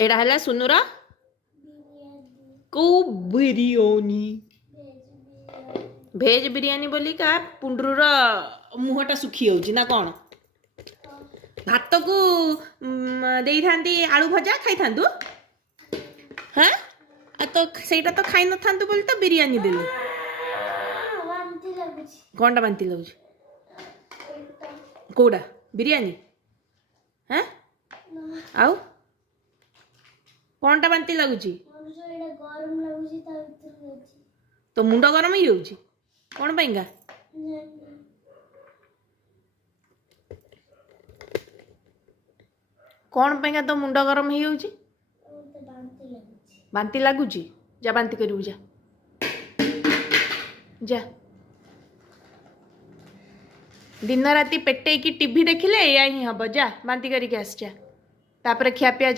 एटा हला सुनुर को बिरयानी भेज बिरयानी बोली का पुंडरूर मुहटा सुखी होची ना कौन भात को दे थांती आलू भजा खाई थांतु हाँ तो सेटा तो खाई न थांतु बोली तो बिरयानी देली कौनटा बांती लगुच कोड़ा बिरयानी हाँ आउ कौनटा बांती लगुची तो मुंड गरम ही होची कौन पाइंगा कौन पाइंगा तो मुंड गरम ही होची बांती लगुची जा बांती करू जा जा दिन राति पेटे की टीवी देखिले या ही हम जा बांती करके आस जा तापर खिया पिया